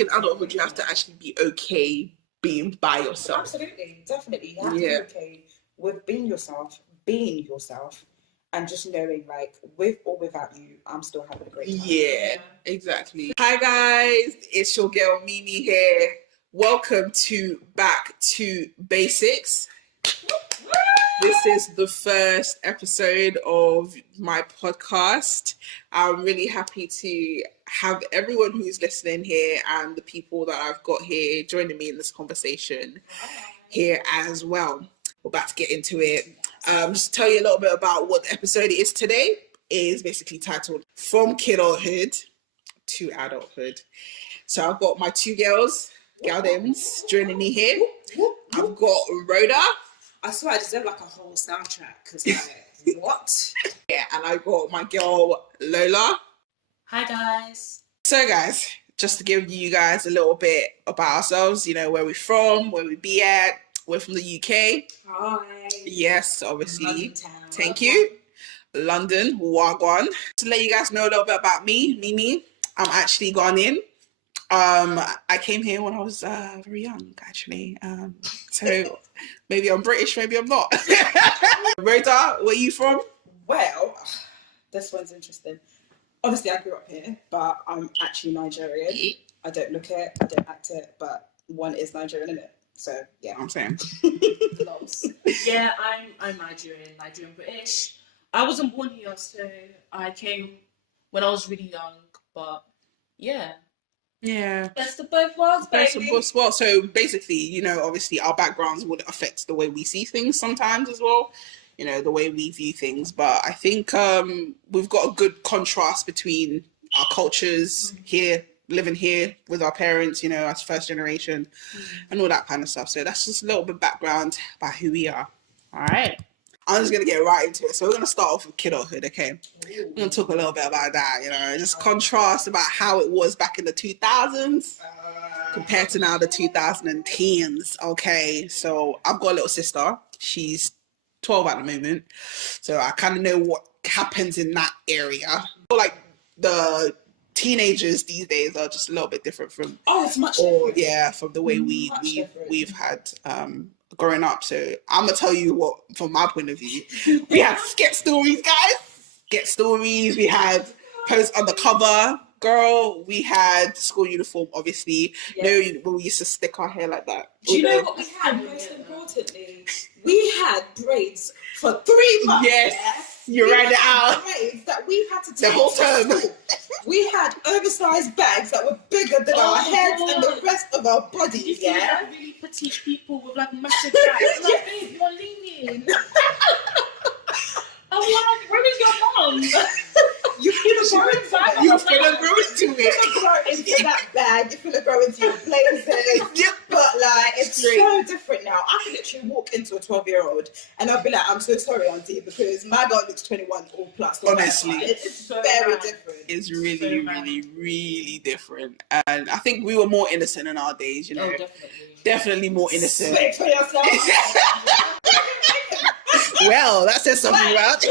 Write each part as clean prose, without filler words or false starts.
in adulthood, you have to actually be okay being by yourself. Absolutely, definitely. You have to be okay with being yourself, and just knowing, like, with or without you, I'm still having a great time. Yeah, exactly. Hi guys, it's your girl Mimi here. Welcome to Back to Basics. This is the first episode of my podcast. I'm really happy to have everyone who's listening here and the people that I've got here joining me in this conversation here as well. We're about to get into it. Just to tell you a little bit about what the episode is today. It is basically titled From Kidulthood to Adulthood. So I've got my two girls, Galdems, joining me here. I've got Rhoda. I swear I deserve like a whole soundtrack because like, what? Yeah, and I got my girl Lola. Hi guys. So guys, just to give you guys a little bit about ourselves, you know, where we're from, where we be at. We're from the UK. Hi. Yes, obviously. London. Thank you. London, Wagwan. To let you guys know a little bit about me, Mimi, I'm actually Ghanaian. I came here when I was very young, actually. So maybe I'm British, maybe I'm not. Rhoda, where are you from? Well, this one's interesting. Obviously, I grew up here, but I'm actually Nigerian. I don't look it, I don't act it, but one is Nigerian, isn't it? So yeah, I'm saying. Yeah, I'm Nigerian British. I wasn't born here, so I came when I was really young. But yeah. Best of both worlds, baby. Best of both worlds. So basically, you know, obviously our backgrounds would affect the way we see things sometimes as well. You know, the way we view things. But I think we've got a good contrast between our cultures here, living here with our parents, you know, as first generation and all that kind of stuff. So that's just a little bit of background about who we are. All right. I'm just going to get right into it. So we're going to start off with kidulthood, okay? We're going to talk a little bit about that, you know, just contrast about how it was back in the 2000s compared to now the 2010s, okay? So I've got a little sister. She's 12 at the moment. So I kind of know what happens in that area. Like the teenagers these days are just a little bit different from it's much different. Yeah, from the way we've had growing up. So I'm gonna tell you what, from my point of view, we had skit stories, guys. Skit stories. We had Post Undercover Girl. We had school uniform, obviously. Yeah. You know, when we used to stick our hair like that. Do you know what we had? Most importantly, we had braids for 3 months. Yes. You write it out. Braids that we had to take the whole term. We had oversized bags that were bigger than our heads and the rest of our bodies. You like really petite people with like massive bags. Like, babe, you're leaning. I'm like, where is your mom? You feel grow into that. You feel grow into it. You grow into that bag. You feel grow into your blazers. But like, it's so different now. I can literally walk into a 12-year-old and I'll be like, I'm so sorry, auntie, because my girl looks 21 or plus. Honestly, it's so very different. It's really different. And I think we were more innocent in our days, you know. Oh, definitely more innocent. Speak for yourself. Well, that says something about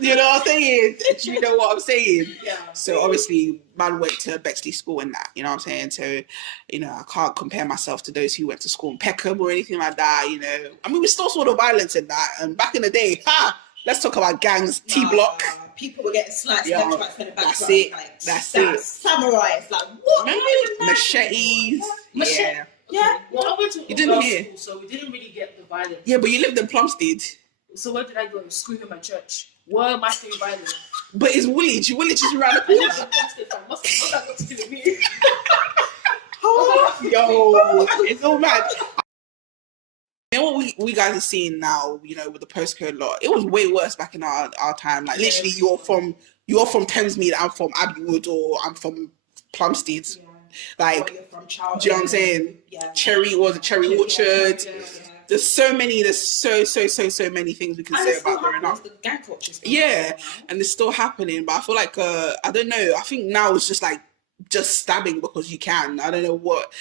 you know what I'm saying? Do you know what I'm saying? Yeah. So obviously, man went to Bexley School and that, you know what I'm saying? So, you know, I can't compare myself to those who went to school in Peckham or anything like that, you know. I mean, we still saw the violence in that. And back in the day, let's talk about gangs, T-Block. People were getting sliced left, right, centre, back. That's it. Like, That's it. Samurais, like, what? Machetes. Yeah. Yeah. Well, I went to you didn't hear. School, so we didn't really get the violence. Yeah, but you lived in Plumstead. So where did I go? School in my church. Where am I staying violent? But it's Woolwich. Woolwich is around the corner. What's that got to do with me? Yo, it's all mad. You know what we guys are seeing now, you know, with the postcode law, it was way worse back in our time. Like literally you're from Thamesmead, I'm from Abbeywood, or I'm from Plumstead. Yeah. Like, do you know what I'm saying? Yeah. Cherry Orchard. Yeah. There's so many things we can say about growing up. The gang culture. Yeah, and it's still happening. But I feel like I don't know. I think now it's just like just stabbing because you can. I don't know what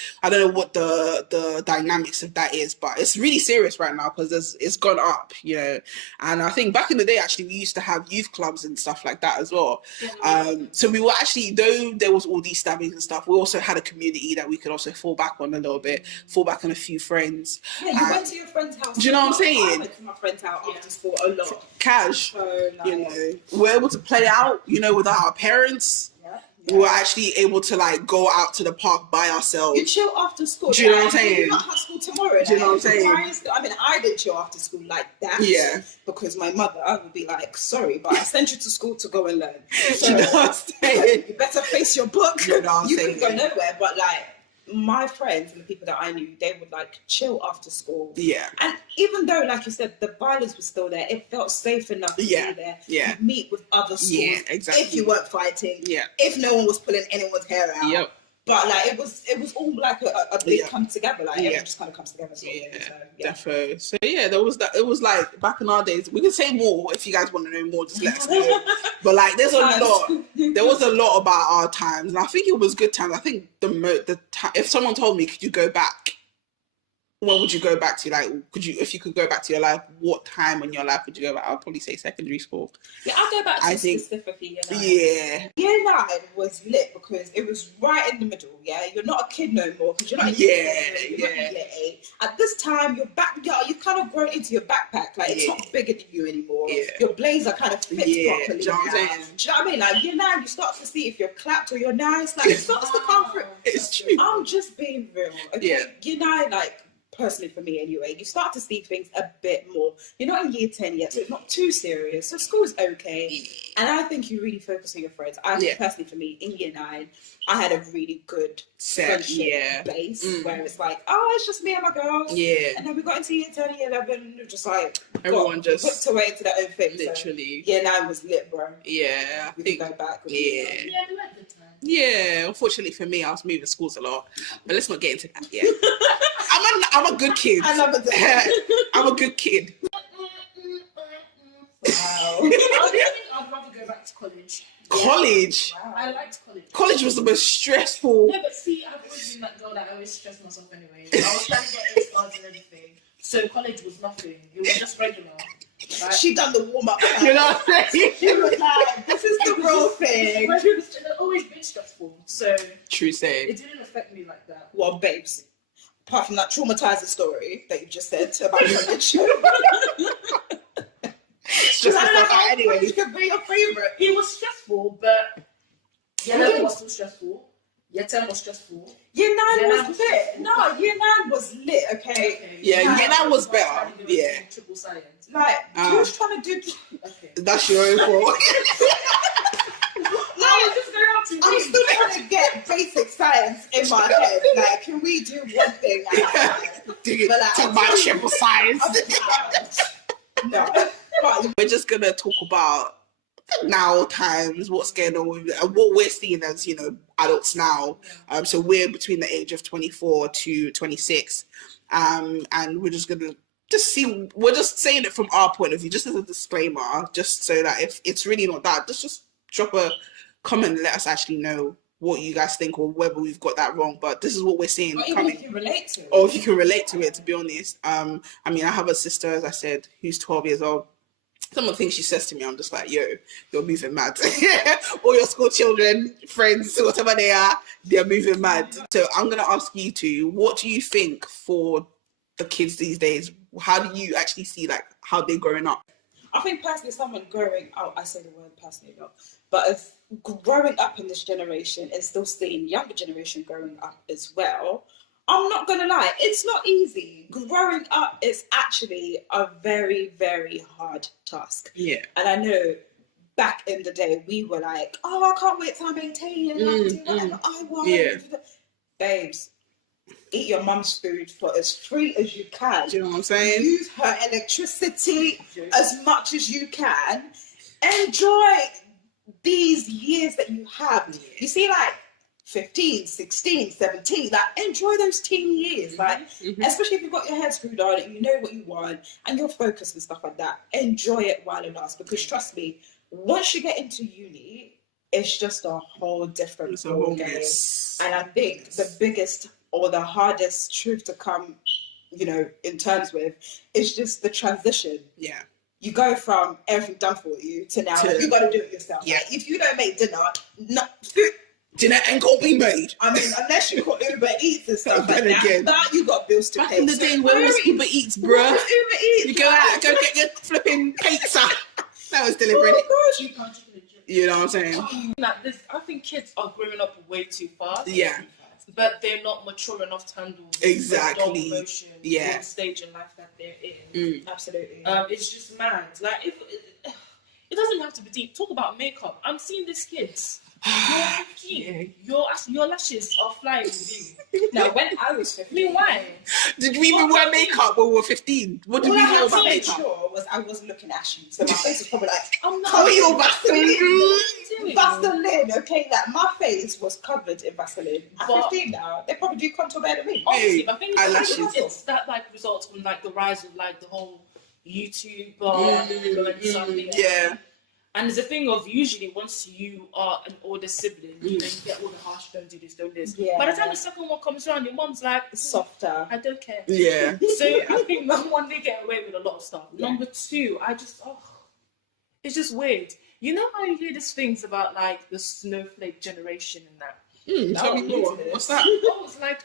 the dynamics of that is, but it's really serious right now because it's gone up, you know. And I think back in the day, actually, we used to have youth clubs and stuff like that as well. So we were actually, though there was all these stabbings and stuff, we also had a community that we could also fall back on a little bit, fall back on a few friends. Yeah, you went to your friend's house. Do you know what I'm saying? I went to my friend's house after school a lot. Cash, So, like, you know, we're able to play out, you know, without our parents. We were actually able to like go out to the park by ourselves. You chill after school. Do you know what I'm saying? You might have school tomorrow. Do you know what I'm saying? I mean, I didn't chill after school like that. Yeah. Because my mother would be like, sorry, but I sent you to school to go and learn. So, you know what I'm saying? You better face your book. You know what I'm you saying? can go nowhere. But like, my friends and the people that I knew, they would like chill after school. Yeah. And even though, like you said, the violence was still there, it felt safe enough to be there. Yeah. You'd meet with other schools. Yeah, exactly. If you weren't fighting. Yeah. If no one was pulling anyone's hair out. Yep. But like it was all like a big come together. Like everyone just kind of comes together. Sort of thing, so, Definitely. So yeah, there was that. It was like back in our days. We can say more if you guys want to know more. Just let us know. But like, there's a lot. There was a lot about our times, and I think it was good times. I think the time. If someone told me, could you go back? What would you go back to? Like, if you could go back to your life, what time in your life would you go back? I'd probably say secondary school. Yeah, I'll go back to specifically year 9. Yeah. Year 9 was lit because it was right in the middle. Yeah, you're not a kid no more because you're not in year 7, you're not in year 8. At this time, you've kind of grown into your backpack. Like it's not bigger than you anymore. Yeah. Your blazer kind of fits properly. Do you know what I'm saying? Do you know what I mean? Like year 9, you start to see if you're clapped or you're nice. Like it starts to come through. It's true. I'm just being real. Okay? Yeah. Year 9, like. Personally for me anyway, you start to see things a bit more. You're not in year 10 yet, so it's not too serious. So school is okay. And I think you really focus on your friends. I think personally for me, in year 9, I had a really good friendship base where it's like, oh, it's just me and my girls. Yeah. And then we got into year 10, year 11, just like everyone just whipped away into their own thing. Literally. So year 9 was lit, bro. Yeah. We can go back. We had a good time. Yeah, unfortunately for me, I was moving schools a lot, but let's not get into that. Yeah, I'm a good kid. I love it. I'm a good kid. Wow. I think I'd rather go back to college. College? Wow. I liked college. College was the most stressful. No, but see, I've always been that girl that I always stress myself anyway. I was trying to get A stars and everything, so college was nothing. It was just regular. Right? She done the warm up. You know what I'm saying? She was like, "This is the real thing." It's always been stressful, so true saying. It didn't affect me like that. Well, babes, apart from that traumatizing story that you just said about college, it's just anyway. Which could be your favorite. It was stressful, but year 11 was still stressful. Year 10 was stressful. Year 9 was lit. No, year 9 was lit. Okay. Yeah, year 9 was better. Yeah. Triple science. Like you was trying to do. Okay. That's your own fault. I'm still trying to get basic science in my head. Like, can we do one thing? Talk about triple science. No. We're just gonna talk about now times, what's going on with and what we're seeing as, you know, adults now. So we're between the age of 24 to 26. And we're just gonna see, we're just saying it from our point of view, just as a disclaimer, just so that if it's really not that, just drop a comment and let us actually know what you guys think or whether we've got that wrong. But this is what we're seeing coming. If you relate to it. Or if you can relate to it, to be honest. I mean, I have a sister, as I said, who's 12 years old. Some of the things she says to me, I'm just like, yo, you're moving mad. All your school children, friends, whatever they are, they're moving mad. So I'm going to ask you two, what do you think for the kids these days? How do you actually see, like, how they're growing up? I think personally, someone growing up, I say the word personally a lot, but if growing up in this generation and still seeing younger generation growing up as well, I'm not going to lie, it's not easy. Growing up is actually a very, very hard task. Yeah. And I know back in the day, we were like, oh, I can't wait till I'm 18 and do whatever I want. Yeah. Babes, eat your mum's food for as free as you can. Do you know what I'm saying? Use her electricity as much as you can. Enjoy these years that you have. You see, like, 15, 16, 17, like enjoy those teen years, like especially if you've got your head screwed on and you know what you want and you're focused and stuff like that, enjoy it while it lasts, because trust me, once you get into uni, it's just a whole different It's a whole game. mess. And I think the biggest or the hardest truth to come, you know, in terms with is just the transition. Yeah. You go from everything done for you to now you got to do it yourself. Yeah. Like, if you don't make dinner, Dinner ain't gonna be made. I mean, unless you got Uber Eats and stuff like Then that, again. but you got bills to Back pay. in the day, where was Uber Eats, bruh? Where was Uber Eats? You go out, go get your flipping pizza. That was delivering. Oh my gosh. You know what I'm saying? I think kids are growing up way too fast. Yeah. But they're not mature enough to handle Exactly. the emotion, Yeah. the stage in life that they're in. Absolutely. It's just mad. Like, if it doesn't have to be deep. Talk about makeup. I'm seeing these kids. You're 15. Your lashes are flying with you. Now, when I was 15, I mean, why? Did we even wear makeup when we were 15? What did we know about makeup? Was I was looking ashy, so my face was probably like, I'm not. How are you, Vaseline? Vaseline, okay? Like, my face was covered in Vaseline. At But- 15 now, they probably do contour better than me. Honestly, I think eyelashes. it's that like results from like the rise of like the whole YouTube influencer. Yeah. And there's a thing of usually once you are an older sibling, you know, you get all the harsh, don't do this, don't this. Yeah. By the time the second one comes around, your mom's like, Softer. I don't care. Yeah. So I think number one, they get away with a lot of stuff. Yeah. Number two, it's just weird. You know how you hear these things about like the snowflake generation and that? Tell me more. What's that? Oh, it's like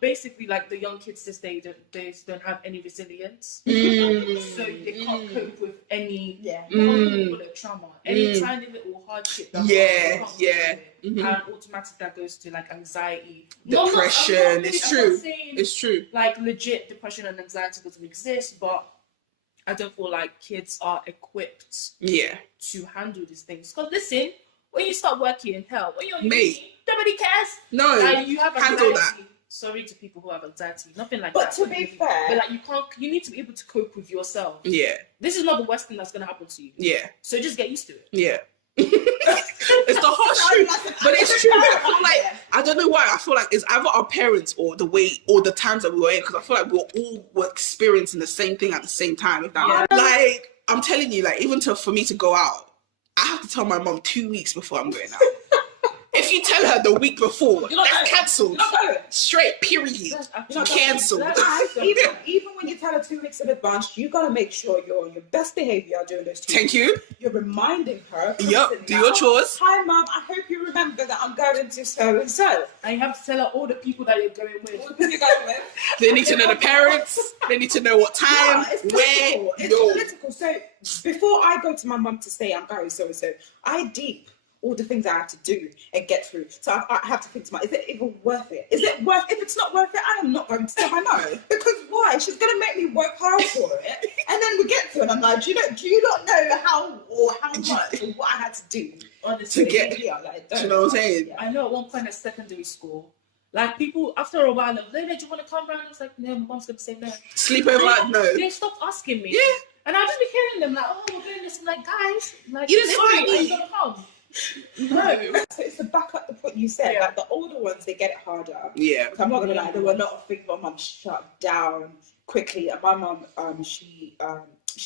basically like the young kids this day they don't have any resilience, so they can't cope with any trauma, any tiny little hardship. That and automatically that goes to like anxiety, Depression. It's true. Saying, It's true. like legit depression and anxiety doesn't exist, but I don't feel like kids are equipped to handle these things. Because listen, when you start working, hell, when you're uni, nobody cares. No, like, you have handle anxiety. that. Sorry to people who have anxiety, nothing like But that. to be fair, but like you need to be able to cope with yourself. Yeah. This is not the worst thing that's gonna happen to you. Yeah. So just get used to it. Yeah. It's the harsh truth, but it's true. I feel like I don't know why. I feel like it's either our parents or the way or the times that we were in, because I feel like we were experiencing the same thing at the same time. If that like I'm telling you, like even for me to go out, I have to tell my mom 2 weeks before I'm going out. If you tell her the week before, that's cancelled. Straight, period. Cancelled. Even when you tell her 2 weeks in advance, you gotta make sure you're on your best behaviour during those 2 weeks. Thank you. You're reminding her. Yep. Do your chores. Hi, Mum. I hope you remember that I'm going to so and so. And you have to tell her all the people that you're going with. What are you going with? They need to know the parents. They need to know what time, where. It's political. So before I go to my mum to say I'm going so and so, I deep all the things I have to do and get through. So I have to think to myself, is it even worth it? Is it worth? If it's not worth it, I am not going to tell my mum. Because why? She's gonna make me work hard for it, and then we get to it, and I'm like, do you not know how much or what I had to do Honestly, to get? here? Like, You know what I'm saying? I know at one point at secondary school, like people after a while, like, do you want to come round? I was like, no, my mom's gonna say no. Sleepover? No. They stopped asking me. Yeah. And I'll just be hearing them like, oh, we're doing this. I'm like, guys, like, You didn't sorry, invite me. are you gonna come? No. So it's to back up the point you said. Yeah. Like the older ones, they get it harder. Yeah. I'm not gonna lie, there were a lot of things my mum shut down quickly, and my mum, she's a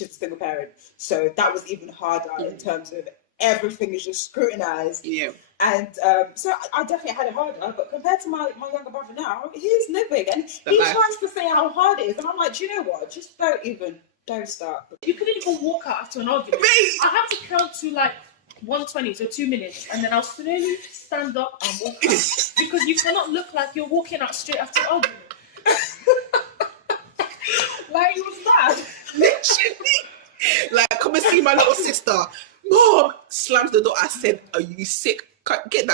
single parent, so that was even harder in terms of everything is just scrutinized. Yeah. And so I definitely had it harder, but compared to my younger brother now, he's living, and he life. tries to say how hard it is, and I'm like, do you know what? Just don't start. You couldn't even walk out after an argument. I have to count to like 120, so 2 minutes, and then I'll slowly stand up and walk out because you cannot look like you're walking out straight after an argument. Like it was bad. Literally. Like, come and see my little sister. Mom slams the door. I said, are you sick? Get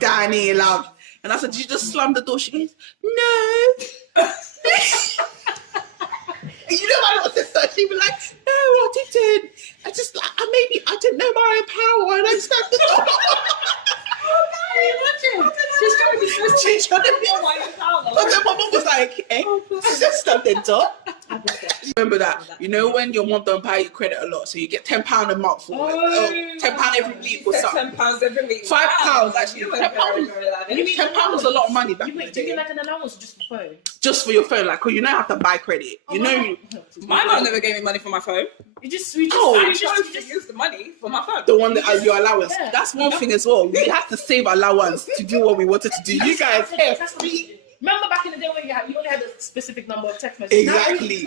down here, love. And I said, did you just slam the door? She goes, no. And you know my little sister, she'd be like, no, I didn't. I just like, I didn't know my own power and I slammed the door. She's trying to be so She's trying to be But then my mom was like, I just stabbed the door. Remember that? You know when your mom don't buy you credit a lot, so you get £10 a month for it. £10 every week or something. £10 every week. £5 actually. £10 was a lot of money back in the Do you day. get like an allowance just for phone? Just for your phone, like, 'cause you know you have to buy credit. You know, My mum never gave me money for my phone. I chose to use the money for my phone. The one that your allowance. Yeah. That's one thing as well. We have to save allowance to do what we wanted to do. You guys have free. Remember back in the day when you only had a specific number of text messages? Exactly.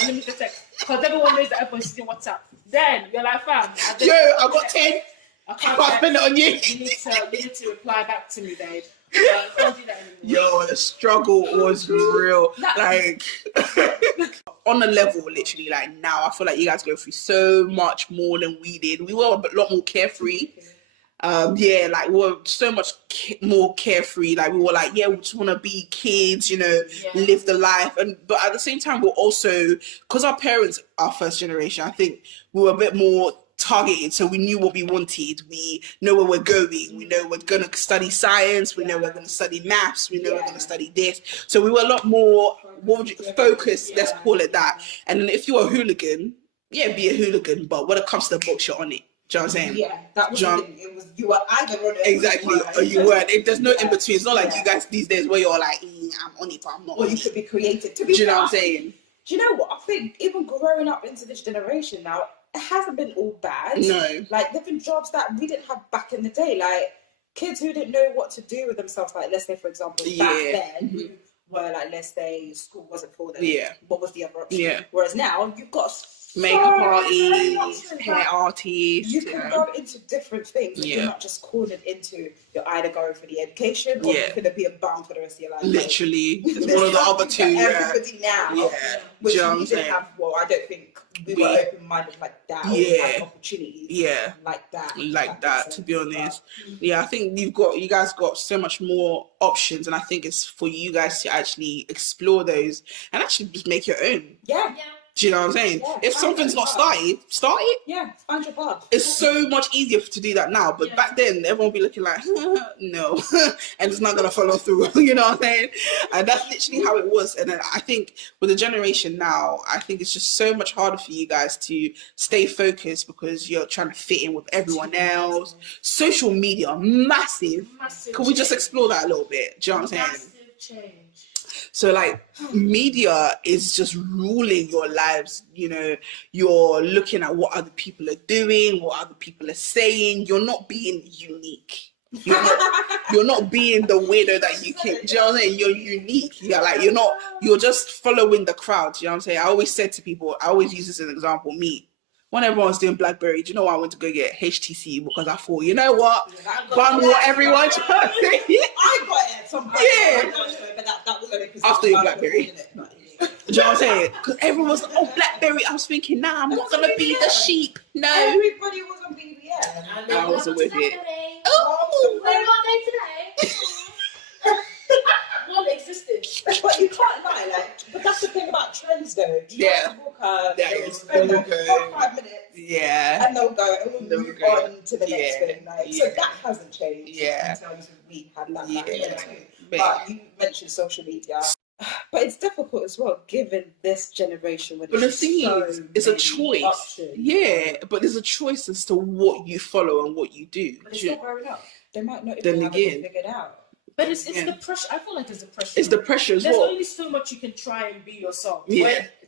Unlimited text. Because everyone knows that everyone's using WhatsApp. Then you're like, fam. I got 10. I can't spend it on you. You need to reply back to me, babe. Can't do that anymore. Yo, the struggle was real. Like, on a level, literally, like now, I feel like you guys go through so much more than we did. We were a lot more carefree. Like we were so much more carefree. Like we were like, we just want to be kids, live the life. But at the same time, we're also, because our parents are first generation, I think we were a bit more targeted, so we knew what we wanted. We know where we're going. We know we're going to study science. We know we're going to study maths. We know we're going to study this. So we were a lot more focused, let's call it that. And then if you're a hooligan, be a hooligan. But when it comes to the books, you're on it. Do you know what I'm saying? Yeah, that was the thing. It was, you were either on it exactly, or you weren't. There's no in between. It's not like you guys these days where you're like, I'm on it, but I'm not. Or you could be creative. Do you know what I'm saying? Do you know what? I think even growing up into this generation now, it hasn't been all bad. No. Like, there've been jobs that we didn't have back in the day. Like, kids who didn't know what to do with themselves. Like, let's say, for example, back then, who were like, let's say, school wasn't for them. Yeah. What was the other option? Yeah. Whereas now, you've got makeup artists, hair artists. You can go into different things. You're not just cornered into, you're either going for the education or you're going to be bound for the rest of your life. Literally. It's one of the other two. Everybody now. Yeah. Which we didn't have, I don't think we were open-minded like that. Or we had opportunities like that. Like that, to be honest. I think you guys got so much more options, and I think it's for you guys to actually explore those and actually just make your own. Yeah. Do you know what I'm saying? Yeah, if something's not started, start it. Yeah, find your path. It's so much easier to do that now. But back then, everyone would be looking like, no. And it's not going to follow through. You know what I'm saying? And that's literally how it was. And then I think with the generation now, I think it's just so much harder for you guys to stay focused because you're trying to fit in with everyone else. Social media, massive. Can we just explore that a little bit? Do you know what I'm saying? Massive change. So like media is just ruling your lives, you're looking at what other people are doing, what other people are saying. You're not being unique. You're not being the weirdo that you think. Do you know what I'm saying? You're unique. You're just following the crowd. Do you know what I'm saying? I always said to people, I always use this as an example, me. When everyone's doing BlackBerry, do you know why I went to go get HTC? Because I thought, you know what? Fun what everyone. I got it at some point. Yeah. But that was only after your BlackBerry. Do you know what I'm saying? Because everyone was like, oh, BlackBerry. I was thinking, nah, I'm not going to be the sheep. No. Everybody was on BBM. I wasn't with it. Oh, where are they today? One existed. But you can't lie, but that's the thing about trends though. Yeah. They'll spend 4 or 5 minutes. Yeah. And they'll go and we'll move on to the next thing. So that hasn't changed in terms of we had that. But you mentioned social media. But it's difficult as well, given this generation. But the thing is, it's a choice. Options. Yeah, but there's a choice as to what you follow and what you do. But they're still growing up. They might not even have it figured out. But it's the pressure. I feel like it's the pressure. It's the pressure as well. There's only so much you can try and be yourself. Yeah.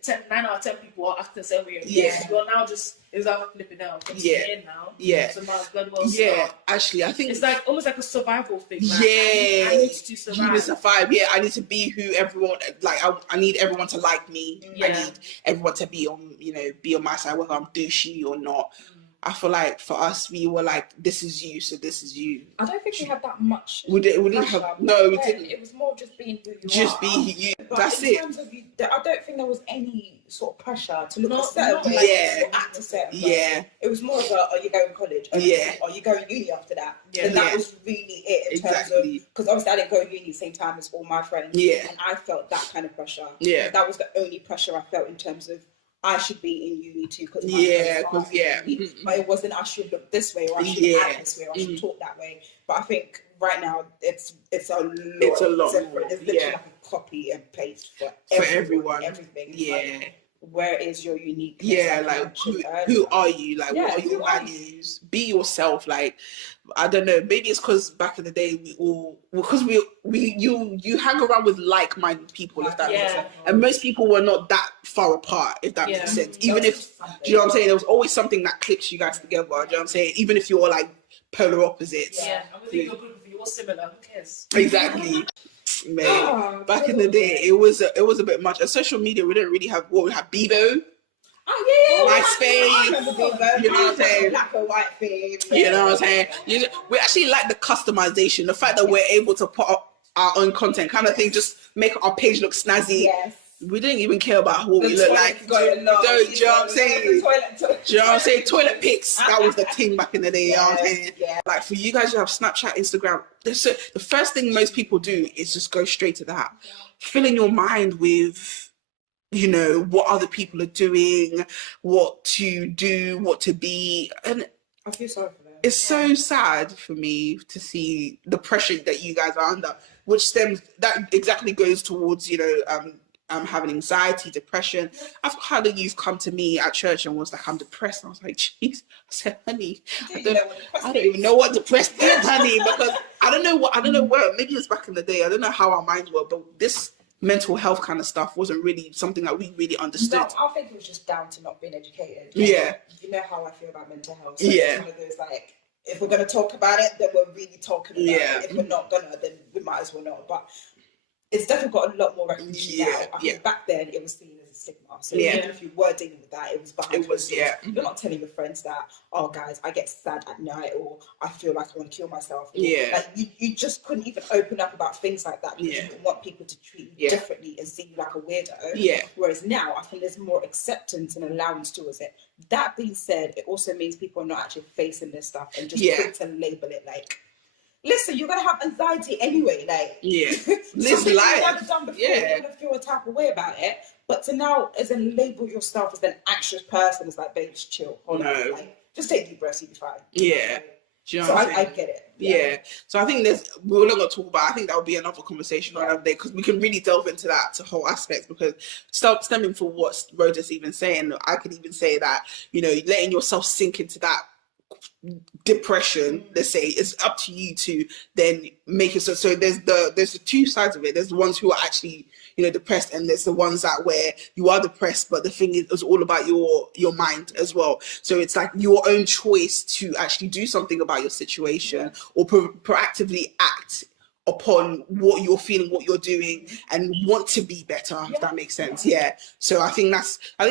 When 9 out of 10 people are acting the same way. You're now just flipping out. In now. Yeah. So might as well start. Actually, I think it's like almost like a survival thing. Like, I need to survive. You need to survive. Yeah, I need to be who everyone like. I need everyone to like me. I need everyone to be on my side, whether I'm douchey or not. I feel like for us, we were like, this is you, so this is you. I don't think we had that much. We didn't have. No, we didn't. It was more just being who you are. Just be you. But that's in it. Terms of you, I don't think there was any sort of pressure to look a certain way or act a certain way. It was more of are you going to college? Are you going uni after that? Yeah. And that was really it in terms of, because obviously I didn't go uni the same time as all my friends. Yeah. And I felt that kind of pressure. Yeah. That was the only pressure I felt in terms of I should be in uni too, because but it wasn't I should look this way or I should act this way or I should talk that way. But I think right now it's a lot. It's literally like a copy and paste for everyone. Everything. Like, where is your unique? Like who are you? Like what are your values? Be yourself. Like I don't know. Maybe it's because back in the day you hang around with like-minded people, if that makes sense. And most people were not that far apart, if that makes sense. Even if, do you know what I'm saying? There was always something that clips you guys together. Do you know what I'm saying? Even if you're like polar opposites. Yeah, and whether you're good with you or similar, who cares? Exactly. Man, back in the day, it was a bit much. And social media, we didn't really have we had Bebo. Oh yeah, MySpace. You know what I'm saying? Black or white thing. You know what I'm saying? We actually like the customization, the fact that we're able to put up our own content, kind of thing, just make our page look snazzy. Yes. We didn't even care about what we look like. Do you know what I'm saying? Do you know what I'm saying? Toilet pics. That was the thing back in the day. You know what I'm saying? Yeah. Like for you guys, you have Snapchat, Instagram. So the first thing most people do is just go straight to that. Filling your mind with, you know, what other people are doing, what to do, what to be. And I feel sorry for them. it's so sad for me to see the pressure that you guys are under, which that exactly goes towards, you know, having anxiety, depression. I've had a youth come to me at church and was like, I'm depressed. And I was like, jeez. I said, honey, I don't even know what depressed is, honey, because I don't know where, maybe it's back in the day. I don't know how our minds were, but this mental health kind of stuff wasn't really something that we really understood. No, I think it was just down to not being educated. Yeah. You know how I feel about mental health. So Yeah. it's one of those, like, if we're going to talk about it, then we're really talking about it. If we're not going to, then we might as well not. But it's definitely got a lot more recognition now. I think back then it was seen as a stigma. So even if you were dealing with that, it was behind closed doors. You're not telling your friends that, oh guys, I get sad at night, or I feel like I want to kill myself. Or, like you just couldn't even open up about things like that because you didn't want people to treat you differently and see you like a weirdo. Whereas now I think there's more acceptance and allowance towards it. That being said, it also means people are not actually facing this stuff and just quick to label it like, listen, you're gonna have anxiety anyway. Like, this life. You've never done before. You're gonna feel a type of way about it. But to now, as in label yourself as an anxious person, it's like, babe, just chill. Hold on. Like, just take deep breaths, you'll be fine. Yeah. Do you know so what I'm I get it. Yeah. So I think we're not gonna talk about. I think that would be another conversation another day, because we can really delve into that whole aspect. Because stemming from what Rhoda's even saying, I could even say that, you know, letting yourself sink into that depression, let's say, it's up to you to then make it so there's the two sides of it. There's the ones who are actually, you know, depressed, and there's the ones that where you are depressed, but the thing is, it's all about your mind as well. So it's like your own choice to actually do something about your situation, or proactively act upon what you're feeling, what you're doing, and want to be better, if that makes sense. So I think that's a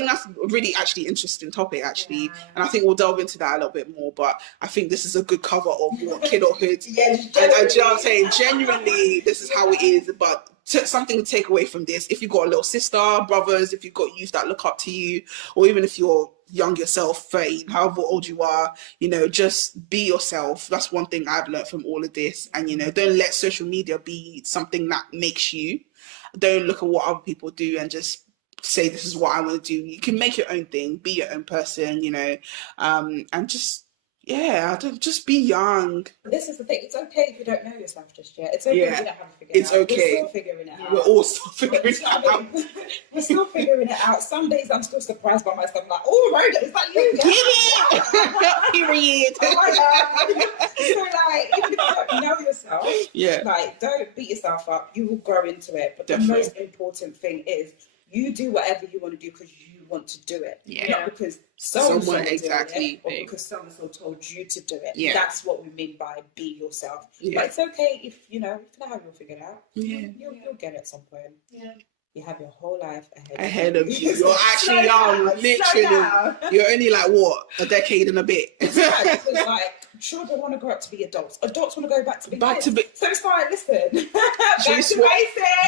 really actually interesting topic, actually, and I think we'll delve into that a little bit more. But I think this is a good cover of what kidulthood, and you know what I'm saying, genuinely this is how it is. But something to take away from this, if you've got a little sister, brothers, if you've got youth that look up to you, or even if you're young yourself, 30, however old you are, you know, just be yourself. That's one thing I've learned from all of this. And, you know, don't let social media be something that makes you. Don't look at what other people do and just say, this is what I want to do. You can make your own thing, be your own person, you know, and just, just be young. This is the thing. It's okay if you don't know yourself just yet. It's okay if you don't have it figured out. It's okay. We're still figuring it out. We're all still figuring it out. We're still figuring it out. Some days I'm still surprised by myself. I'm like, oh, Rhoda, is that you? Period. Oh my God. So like, even if you don't know yourself, like, don't beat yourself up. You will grow into it. But the most important thing is you do whatever you want to do because you want to do it, not because someone exactly doing it, or because someone told you to do it. That's what we mean by be yourself. But it's okay if you know you can have it all figured out. You'll get it at some point. You have your whole life ahead of you. You're actually young, literally. You're only like what, a decade and a bit. It's right, because like children want to grow up to be adults. Adults want to go back to be kids. So it's like, listen, back to basics.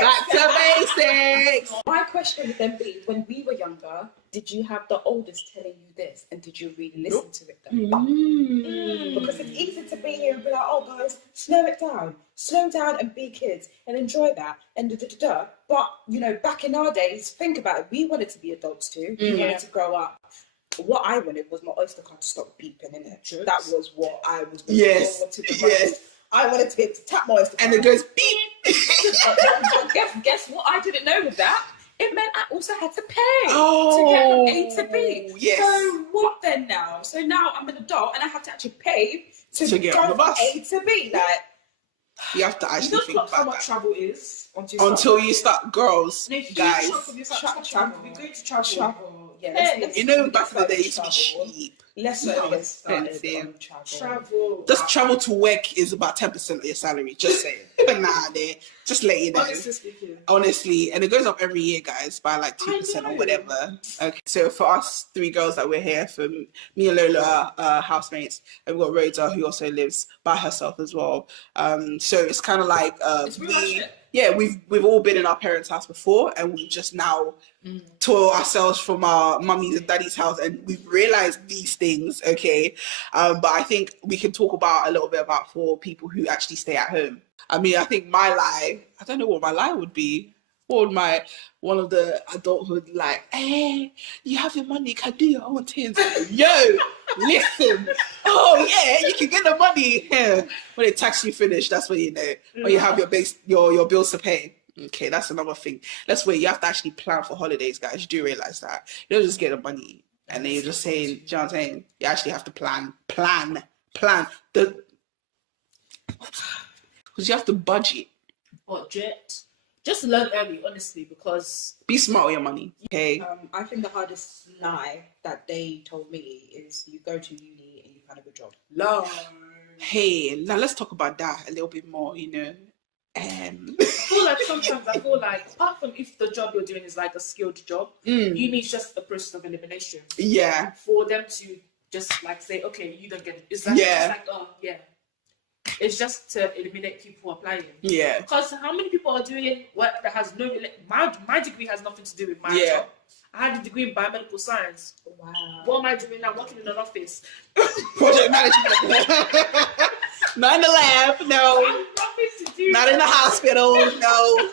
Back to basics. My question would then be, when we were younger, did you have the oldest telling you this, and did you really listen to it though? Because it's easy to be here and be like, oh guys, slow down and be kids and enjoy that and But you know, back in our days, think about it, we wanted to be adults too. We wanted to grow up. What I wanted was my Oyster card to stop beeping, innit? That was what I was going to I wanted to be able to tap my Oyster card. And it goes beep. But guess what I didn't know with that? It meant I also had to pay to get from A to B. Yes. So what then now? So now I'm an adult and I have to actually pay to get go on the bus. from A to B. Like, You have to actually think how about much that. travel is Until you start, girls, guys. Travel. We're going to travel. Yeah, You know, back in the day, it used to be cheap. Let's not get started on travel. Just travel to work is about 10% of your salary. Just saying. But nah, just let you know. Honestly, and it goes up every year, guys, by like 2% or whatever. Okay, so for us 3 girls that we're here, for me and Lola are housemates, and we've got Rhoda who also lives by herself as well. So it's kind of like we've all been in our parents' house before, and we just now tore ourselves from our mummies and daddy's house, and we've realized these things. Okay, but I think we can talk about a little bit about for people who actually stay at home. I mean, I think my lie, I don't know what my lie would be. What would one of the adulthood like, hey, you have your money, you can do your own things. Yo, listen. Oh yeah, you can get the money. Yeah. When the tax you finish, that's when you know. When you have your bills to pay. Okay, that's another thing. That's where you have to actually plan for holidays, guys. You do realize that. You don't just get the money and then you're just saying, do you know what I'm saying? You actually have to plan. Because you have to budget. Just learn early, honestly, because... Be smart with your money, okay? I think the hardest lie that they told me is you go to uni and you find a good job. No. Hey, now let's talk about that a little bit more, you know. Sometimes I feel like, apart from if the job you're doing is like a skilled job, uni is just a process of elimination. Yeah. For them to just like say, okay, you don't get it. It's like, it's just to eliminate people applying. Yeah. Because how many people are doing work that has no... My degree has nothing to do with my job. I had a degree in biomedical science. Wow. What am I doing now? Working in an office. Project management. Not in the lab, no. Not in the hospital, no.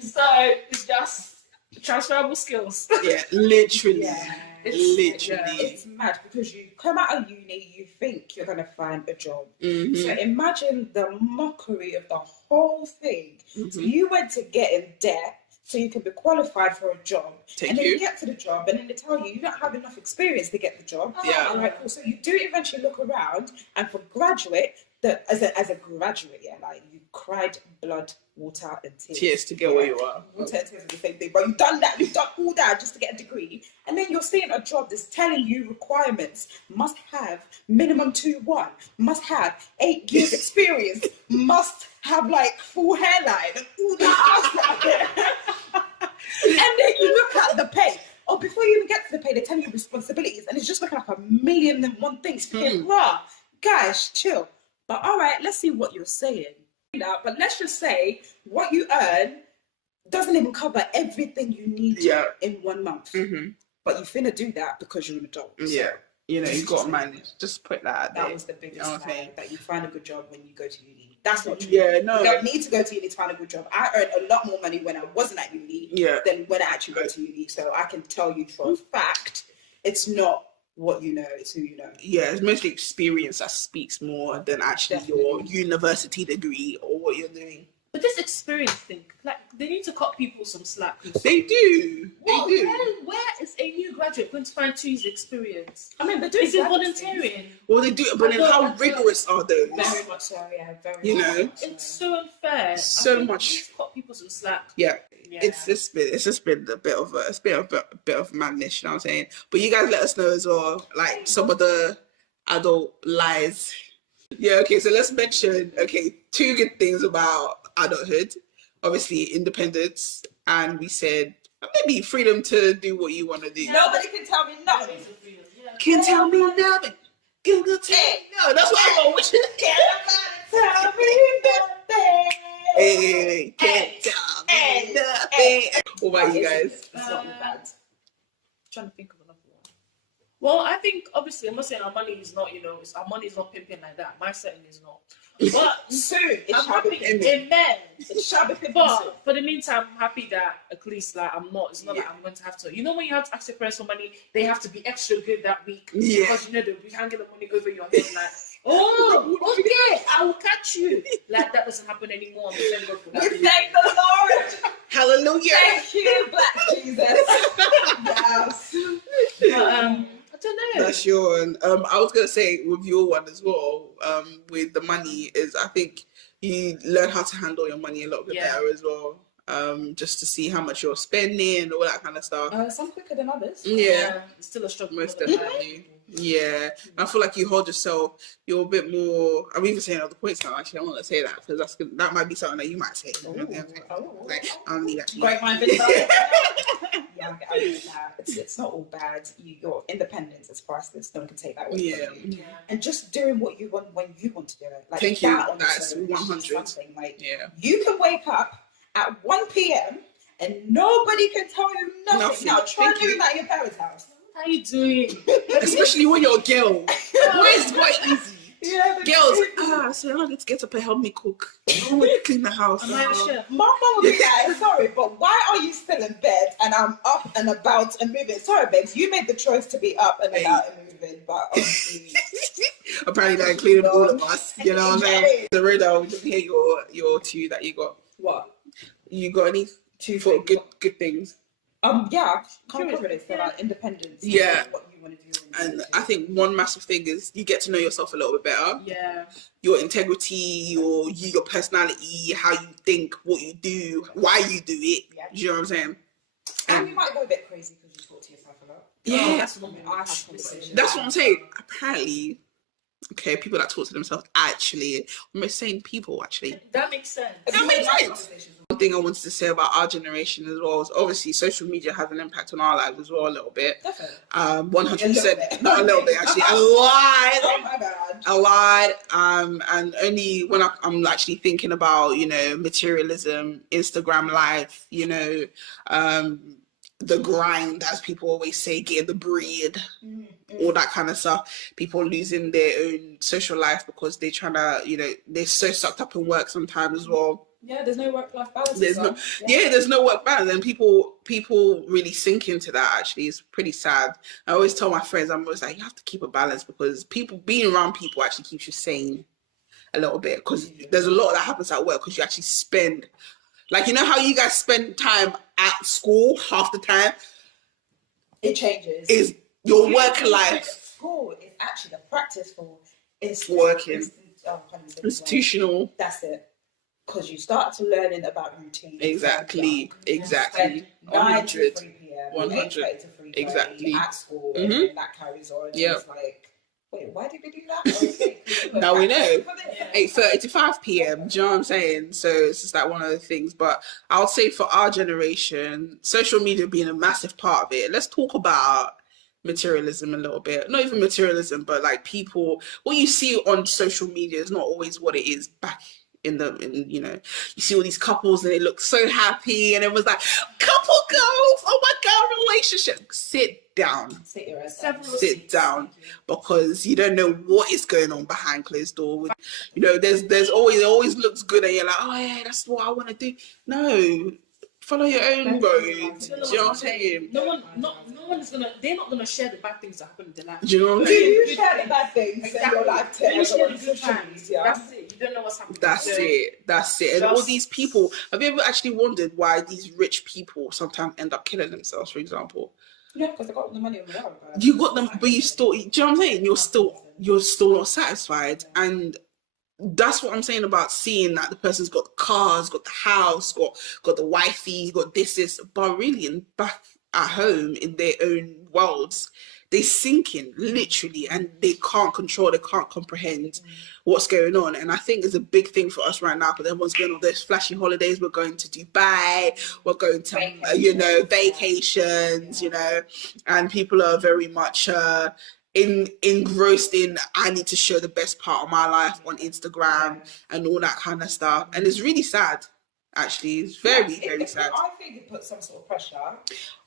So it's just transferable skills. Yeah, literally. Yeah. It's mad because you come out of uni, you think you're going to find a job. Mm-hmm. So imagine the mockery of the whole thing. Mm-hmm. So you went to get in debt so you can be qualified for a job. And then you get to the job and then they tell you don't have enough experience to get the job. Yeah. And like, so you do eventually look around, and for graduate, as a graduate, like you cried blood, water and tears to get where you are. Water and tears are the same thing, but you've done all that just to get a degree, and then you're seeing a job that's telling you requirements: must have minimum 2-1, must have 8 years experience, must have like full hairline and all that. And then you look at the pay. Oh, before you even get to the pay, they tell you responsibilities, and it's just looking like 1,000,001 things. Rah, guys, chill. But all right, let's see what you're saying. But let's just say what you earn doesn't even cover everything you need in 1 month. Mm-hmm. But you finna do that because you're an adult. Yeah. You know, you've got to manage. Just put that out there. That was the biggest thing, that you find a good job when you go to uni. That's not true. Yeah, no. You don't need to go to uni to find a good job. I earned a lot more money when I wasn't at uni than when I actually go to uni. So I can tell you for a fact, it's not what you know, it's who you know. Yeah, it's mostly experience that speaks more than actually your university degree or what you're doing. But this experience thing, like, they need to cut people some slack. They do. Where is a new graduate going to find 2 years experience? I mean, is it volunteering? Well, they do, but then how rigorous are those? Very much so, yeah. Very you much. know, it's so unfair. So much. They need to cut people some slack. Yeah. It's just been a bit of madness, you know what I'm saying? But you guys let us know as well, like some of the adult lies. Yeah, okay, so let's mention 2 good things about adulthood. Obviously, independence, and we said maybe freedom to do what you want to do. Nobody can tell me nothing. Can tell me nothing. Google tell no, that's what I want. Tell me nothing. Hey, can't tell me nothing. What about you guys? It's not bad. I'm trying to think of another one. Well, I think obviously I'm not saying our money is not, our money is not pimping like that. My setting is not. But soon I'm happy. Amen. It shall be pimping. But for the meantime, I'm happy that at least I'm not. It's not that I'm going to have to. You know, when you have to ask your parents for money, they have to be extra good that week because they'll be hanging the money over your head like, oh, okay, I will catch you. Like that doesn't happen anymore. Thank God for that. We thank the Lord. Hallelujah. Thank you, Black Jesus. Yes. But, I don't know. That's your one. I was gonna say with your one as well. With the money is, I think you learn how to handle your money a little bit better as well. Just to see how much you're spending and all that kind of stuff. Some quicker than others. Yeah. It's still a struggle. Most definitely. Yeah. I feel like you hold yourself, you're a bit more, I'm even saying other points now, actually. I want to say that because that might be something that you might say. Like, I'll leave that to you. Great mind for Yeah, I get that. It's not all bad. Your independence is priceless. No one can take that away from you. And just doing what you want when you want to do it. Like, thank you. That's 100. Like, you can wake up at 1 p.m. and nobody can tell you nothing. Now try doing that in your parents' house. How are you doing? Especially when you're a girl. It's quite easy. Girls, so I need to get up and help me cook. I want to clean the house. My mom would be like, sorry, but why are you still in bed and I'm up and about and moving? Sorry, babes, you made the choice to be up and about and moving, but obviously... Apparently that included all of us, you know what I'm saying? So Rhoda, we just hear your two that you got. What? You got any two for good things? Yeah, confidence, like independence. Yeah. What you want to do. And I think one massive thing is you get to know yourself a little bit better. Yeah. Your integrity, your personality, how you think, what you do, why you do it. Yeah. Do you know what I'm saying? And you might go a bit crazy because you talk to yourself a lot. Yeah. That's what I'm saying. Apparently, okay, people that talk to themselves actually, almost sane people actually. That makes sense. That makes sense. One thing I wanted to say about our generation as well is obviously social media has an impact on our lives as well a little bit. Definitely. 100%. Not a little bit actually. A lot. Oh my God. A lot. And only when I'm actually thinking about, materialism, Instagram life, the grind, as people always say, getting the bread, all that kind of stuff. People losing their own social life because they're trying to, they're so sucked up in work sometimes as well. Yeah, there's no work-life balance. There's no work balance, and people really sink into that. Actually, it's pretty sad. I always tell my friends, I'm always like, you have to keep a balance because being around people actually keeps you sane a little bit. Because there's a lot that happens at work because you actually spend, like, how you guys spend time at school half the time. It changes. Is your work life? School is actually the practice for working. Institutional. That's it. Because you start to learning about routine. Exactly. 100. 9 to 3 p.m. 100. 8:30 to 3:30 exactly. At school, and then that carries on. Yeah. It's like, wait, why did we do that? Now we know. 8:30 to 5 p.m. Do you know what I'm saying? So it's just like one of the things. But I would say for our generation, social media being a massive part of it. Let's talk about materialism a little bit. Not even materialism, but like people. What you see on social media is not always what it is back. You see all these couples and they look so happy and it was like, couple goals, oh my God, relationship. Sit down. Sit down, because you don't know what is going on behind closed doors. There's always, it always looks good and you're like, oh yeah, that's what I want to do. No. Follow your own road. Do you know what I'm saying? No one is gonna. They're not gonna share the bad things that happen in their life. Do you know what I'm saying? You share the bad things in your life. You share the good times. That's it. You don't know what's happening. That's it. And all these people. Have you ever actually wondered why these rich people sometimes end up killing themselves? For example. Yeah, because they got the money on the other. You got them, but you still. Do you know what I'm saying? You're still not satisfied, and that's what I'm saying about seeing that the person's got the cars, got the house, got the wifey, got this, but really back at home in their own worlds, they sink in literally, and they can't control, they can't comprehend what's going on. And I think it's a big thing for us right now because everyone's going on those flashy holidays. We're going to Dubai, we're going to vacations, and people are very much engrossed in, I need to show the best part of my life on Instagram and all that kind of stuff. And it's really sad, actually. It's very sad. I think it puts some sort of pressure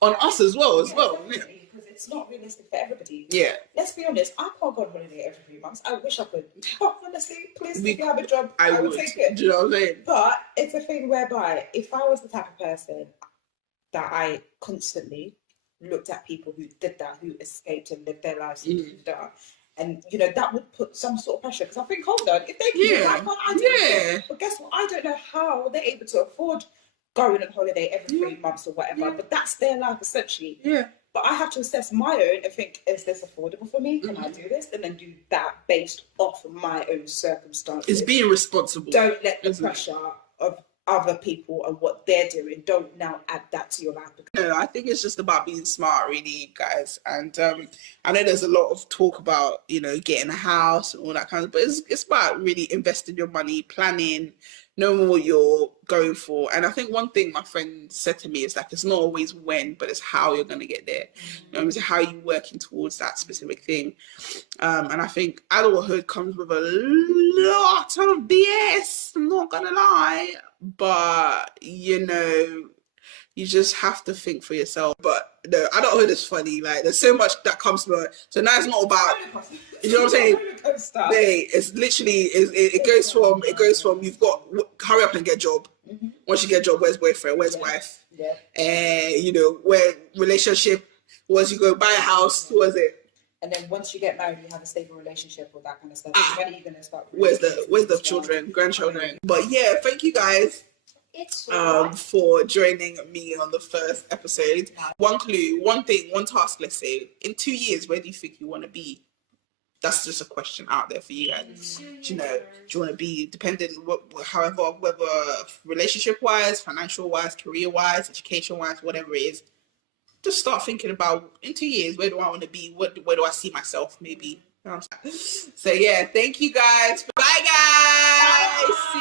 on us as well. Because it's not realistic for everybody. Yeah. Let's be honest, I can't go on holiday every 3 months. I wish I could. Honestly, please, if you have a job, I would take it. Do you know what I'm saying? But it's a thing whereby if I was the type of person that I constantly looked at people who did that, who escaped and lived their lives and did that, and that would put some sort of pressure, because I think, hold on, if they can do that, I do it. But guess what? I don't know how they're able to afford going on holiday every 3 months or whatever, but that's their life essentially. Yeah. But But I have to assess my own and think, is this affordable for me? Can I do this? And then do that based off of my own circumstances. It's being responsible. Don't let the pressure of other people and what they're doing, don't now add that to your life. No, I think it's just about being smart, really, guys. And I know there's a lot of talk about, you know, getting a house and all that kind of, but it's about really investing your money, planning, knowing what you're going for. And I think one thing my friend said to me is like, it's not always when, but it's how you're going to get there. You know, it's how you're working towards that specific thing. And I think adulthood comes with a lot of BS, I'm not going to lie. But, you know, you just have to think for yourself. But no, adulthood is funny. Like, there's so much that comes from it. So now it's not about, you know what I'm saying? It's literally, it goes from you've got, hurry up and get a job. Once you get a job, where's boyfriend? Where's wife? And, you know, where relationship, once you go buy a house, what is it? And then once you get married, you have a stable relationship or that kind of stuff. When are you going to start? Where's the children, grandchildren? But yeah, thank you guys for joining me on the first episode. One clue, one thing, one task, let's say. In 2 years, where do you think you want to be? That's just a question out there for you guys. You know, do you want to be dependent, however, whether relationship-wise, financial-wise, career-wise, education-wise, whatever it is, just start thinking about, in 2 years, where do I want to be? Where do I see myself, maybe? You know what I'm saying? So, yeah, thank you, guys. Bye, guys. Bye.